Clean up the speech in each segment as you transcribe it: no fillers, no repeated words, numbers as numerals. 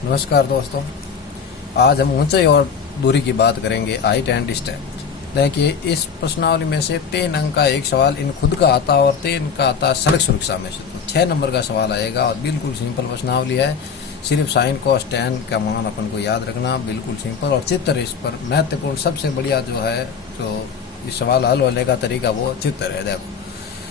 नमस्कार दोस्तों, आज हम ऊंचाई और दूरी की बात करेंगे, हाइट एंड डिस्टेंस। देखिए, इस प्रश्नावली में से 3 अंक का एक सवाल इन खुद का आता है और 3 का आता है सड़क सुरक्षा में से। 6 नंबर का सवाल आएगा और बिल्कुल सिंपल प्रश्नावली है। सिर्फ साइन कॉस tan का मान अपन को याद रखना, बिल्कुल सिंपल। और चित्र इस पर महत्वपूर्ण, सबसे बढ़िया जो है, जो इस सवाल हल होने का तरीका वो चित्र है। देखो,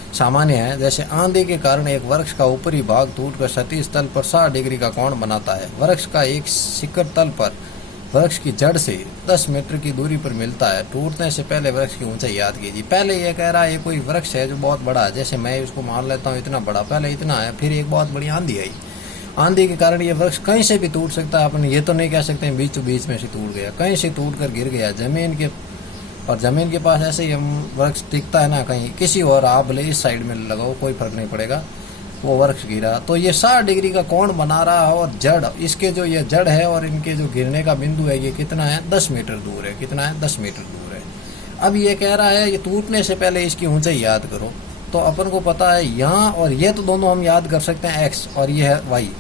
सामान्य है। जैसे आंधी के कारण एक वृक्ष का ऊपरी भाग टूटकर क्षैतिज तल पर 60 डिग्री का कोण बनाता है। वृक्ष का एक शिखर तल पर वृक्ष की जड़ से 10 मीटर की दूरी पर मिलता है। टूटने से पहले वृक्ष की ऊंचाई याद कीजिए। पहले ये कह रहा है ये कोई वृक्ष है जो बहुत बड़ा है, जैसे मैं इसको मान लेता हूँ इतना बड़ा, पहले इतना है, फिर एक बहुत बड़ी आंधी आई। आंधी के कारण ये वृक्ष कहीं से भी टूट सकता है। अपन ये तो नहीं कह सकते बीचों बीच में से टूट गया, कहीं से टूट कर गिर गया जमीन के। और जमीन के पास ऐसे ही हम वृक्ष टिकता है ना, कहीं किसी और आप भले इस साइड में लगाओ, कोई फर्क नहीं पड़ेगा, वो वृक्ष गिरा तो ये 60 डिग्री का कोण बना रहा है। और जड़, इसके जो ये जड़ है और इनके जो गिरने का बिंदु है, ये कितना है, 10 मीटर दूर है। कितना है, 10 मीटर दूर है। अब ये कह रहा है ये टूटने से पहले इसकी ऊंचाई याद करो। तो अपन को पता है यहाँ और ये तो दोनों हम याद कर सकते हैं, एक्स, और ये है वाई।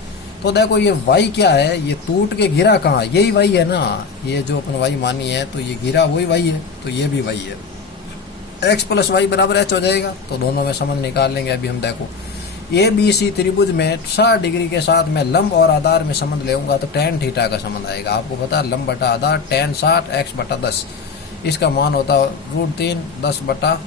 तो देखो ये वाई क्या है, ये टूट के गिरा कहाँ, यही वाई है ना। ये जो अपन वाई मानी है, तो ये गिरा वही वाई है, तो ये भी वाई है। एक्स प्लस वाई बराबर एच हो जाएगा। तो दोनों में संबंध निकाल लेंगे। अभी हम देखो, ए बी सी त्रिभुज में 60 डिग्री के साथ मैं लंब और आधार में संबंध लेऊंगा तो tan थीटा का संबंध आएगा। आपको पता है लंब बटा आधार tan 60 x बटा 10, इसका मान होता है √3 10 बटा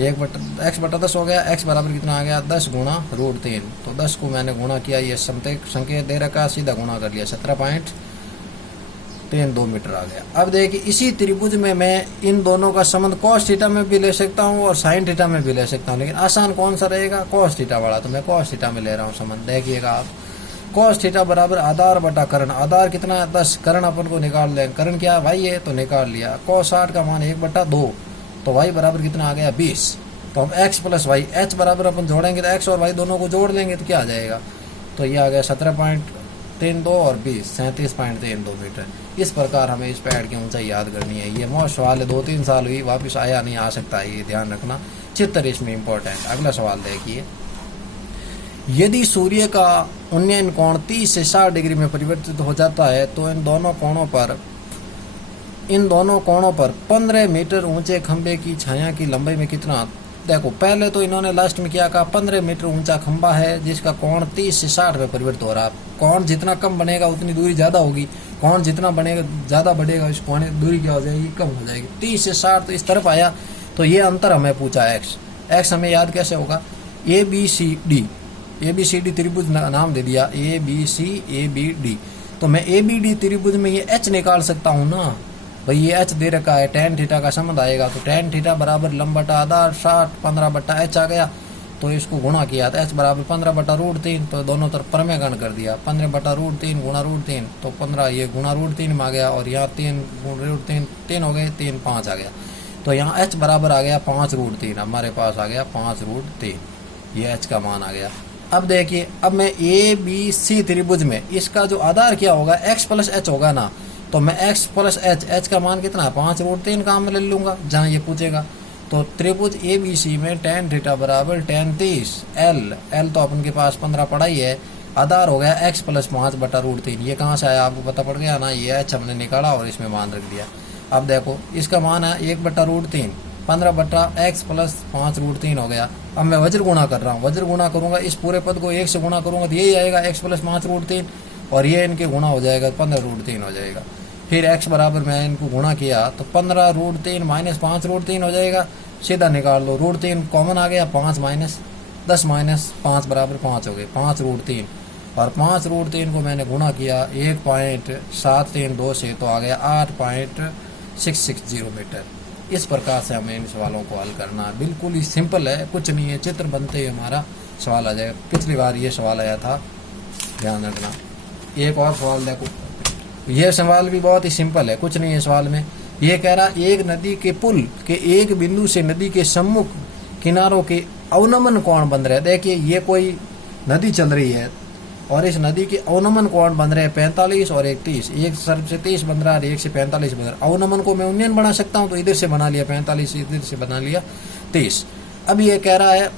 1 बटा x बटा 10 हो गया। x बराबर कितना आ गया, 10 गुणा √3। तो 10 को मैंने गुणा किया, ये संकेत दे रखा, सीधा गुणा कर लिया, 17.32 मीटर आ गया। अब देखिए, इसी त्रिभुज में मैं इन दोनों का संबंध cos थीटा में भी ले सकता हूँ और sin थीटा में भी ले सकता हूँ, लेकिन आसान कौन सा रहेगा, cos थीटा वाला। तो मैं cos थीटा में ले रहा हूँ संबंध। देखिएगा आप, cos थीटा बराबर आधार बटा कर्ण। आधार कितना है, 10, कर्ण अपन को निकाल लें, कर्ण क्या है, भाई है, तो निकाल लिया। cos 60 का मान 1 बटा 2, तो y बराबर कितना आ गया, 20। तो हम x प्लस वाई, h बराबर अपन जोड़ेंगे तो x और y दोनों को जोड़ लेंगे तो क्या आ जाएगा, तो ये आ गया 17.32 और 20 37.32 मीटर। इस प्रकार हमें इस पैड की ऊंचाई याद करनी है। ये मोस्ट सवाल है, 2-3 साल हुई, वापस आया नहीं, आ सकता है, ये ध्यान रखना। चित्र इसमें इंपॉर्टेंट। अगला सवाल देखिए, यदि सूर्य का उन्नयन कोण 30 से 60 डिग्री में परिवर्तित हो जाता है तो इन दोनों कोणों पर 15 मीटर ऊंचे खंबे की छाया की लंबाई में कितना। देखो, पहले तो इन्होंने लास्ट में क्या कहा, 15 मीटर ऊंचा खंबा है जिसका कोण 30 से 60 में परिवर्तित हो रहा है। कोण जितना कम बनेगा उतनी दूरी ज्यादा होगी, कोण जितना बनेगा ज्यादा बढ़ेगा, इस कोण दूरी क्या हो जाएगी, कम हो जाएगी। 30 से 60 तो इस तरफ आया, तो ये अंतर हमें पूछा एक्स हमें याद कैसे होगा, ABCD त्रिभुज नाम दे दिया, ABCD। तो मैं ABD त्रिभुज में ये H निकाल सकता हूँ ना भाई, ये H दे रखा है, tan थीटा का संबंध आएगा। तो tan थीटा बराबर लंब बटा आधार 60 15 बटा H आ गया। तो इसको गुणा किया तो H बराबर 15 बटा √3, तो दोनों तरफ प्रमेय गण कर दिया, 15 बटा √3 गुणा √3, तो 15 ये गुणा √3 में आ गया, और यहाँ 3 √3 3 हो गए, 3 5 आ गया। तो यहाँ H बराबर आ गया 5√3, हमारे पास आ गया 5√3, ये H का मान आ गया। अब देखिए, अब मैं ABC त्रिभुज में इसका जो आधार क्या होगा, x प्लस h होगा ना, तो मैं x प्लस h का मान कितना है, 5√3 काम में ले लूंगा जहां ये पूछेगा। तो त्रिभुज ABC में tan थीटा बराबर tan 30 L तो अपन के पास 15 पड़ा ही है, आधार हो गया x प्लस 5 बटा √3। ये कहाँ से आया आपको पता पड़ गया ना, ये h हमने निकाला और इसमें मान रख दिया। अब देखो, इसका मान है 1 बटा √3, 15 बटा x प्लस 5√3 हो गया। अब मैं वज्र गुणा कर रहा हूँ, वज्र गुणा करूंगा, इस पूरे पद को 1 से गुणा करूंगा तो यही आएगा x प्लस 5√3, और ये इनके गुणा हो जाएगा, 15√3 हो जाएगा। फिर x बराबर मैं इनको गुणा किया तो 15√3 माइनस 5√3 हो जाएगा, सीधा निकाल लो, √3 कॉमन आ गया, 5 माइनस 10 माइनस 5 बराबर 5 हो गए, 5√3, और 5√3 को मैंने गुणा किया 1.732 से, तो आ गया 8.660 मीटर। इस प्रकार से हमें इन सवालों को हल करना है, बिल्कुल ही सिंपल है, कुछ नहीं है, चित्र बनते ही हमारा सवाल आ जाएगा। पिछली बार ये सवाल आया था, ध्यान रखना। एक और सवाल देखो, यह सवाल भी बहुत ही सिंपल है, कुछ नहीं है सवाल में। यह कह रहा, एक नदी के पुल के एक बिंदु से नदी के सम्मुख किनारों के अवनमन कोण बन रहे हैं। देखिए, ये कोई नदी चल रही है और इस नदी के अवनमन कोण बन रहे हैं 45 और 30, एक तरफ से 30 बन रहा है, एक से 45 बन रहा है। अवनमन को मैं उन्नयन बना सकता हूँ, तो इधर से बना लिया 45, इधर से बना लिया 30। अब ये कह रहा है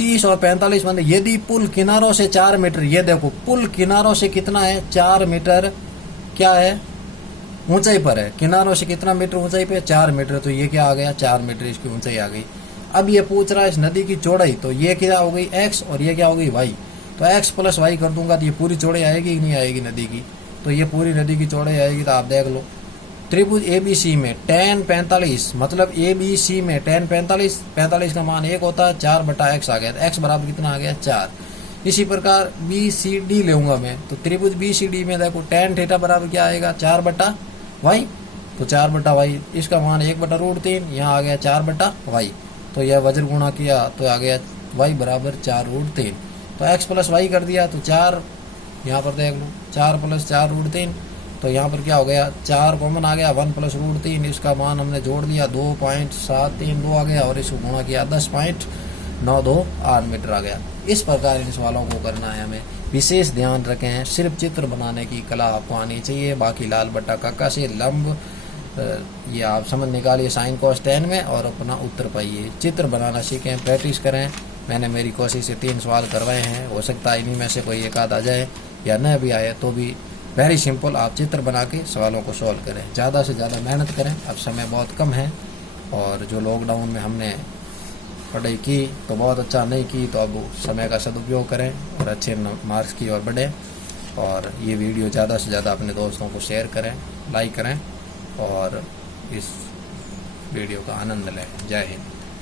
30 और 45 बंदे। यदि पुल किनारों से 4 मीटर, ये देखो पुल किनारों से कितना है, 4 मीटर क्या है ऊंचाई पर है। किनारों से कितना मीटर ऊंचाई पे, 4 मीटर। तो ये क्या आ गया, 4 मीटर इसकी ऊंचाई आ गई। अब ये पूछ रहा है इस नदी की चौड़ाई, तो ये क्या हो गई x और ये क्या हो गई y। तो x प्लस y कर दूंगा तो ये पूरी चौड़ाई आएगी कि नहीं आएगी नदी की, तो ये पूरी नदी की चौड़ाई आएगी। तो आप देख लो त्रिभुज ABC में tan 45, मतलब ABC में tan 45 का मान 1 होता है, 4/x आ गया। x बराबर कितना आ गया, 4। इसी प्रकार BCD लेऊंगा मैं, तो त्रिभुज BCD में देखो tan थीटा बराबर क्या आएगा, 4/y। तो 4/y, इसका मान 1/√3, यहाँ आ गया 4/y। तो यह वज्र गुणा किया तो आ गया y बराबर 4√3। तो x प्लस y कर दिया तो 4, यहाँ पर देख लो 4 + 4√3। तो यहाँ पर क्या हो गया, 4 कॉमन आ गया, 1 + √3, इसका मान हमने जोड़ दिया 2.732 आ गया और इसको गुणा किया 10.928 मीटर आ गया। इस प्रकार इन सवालों को करना है हमें। विशेष ध्यान रखें, सिर्फ चित्र बनाने की कला आपको आनी चाहिए, बाकी लाल बट्टा काका से लंब ये आप समझ निकालिए साइन cos tan में और अपना उत्तर पाइए। चित्र बनाना सीखें, प्रैक्टिस करें। मैंने मेरी कोशिश से 3 सवाल करवाए हैं, हो सकता है इन्हीं में से कोई एक आध आ जाए या न भी आए तो भी वेरी सिंपल, आप चित्र बना के सवालों को सॉल्व करें। ज़्यादा से ज़्यादा मेहनत करें, अब समय बहुत कम है और जो लॉकडाउन में हमने पढ़ाई की तो बहुत अच्छा नहीं की, तो अब समय का सदुपयोग करें और अच्छे मार्क्स की ओर बढ़ें। और ये वीडियो ज़्यादा से ज़्यादा अपने दोस्तों को शेयर करें, लाइक करें और इस वीडियो का आनंद लें। जय हिंद।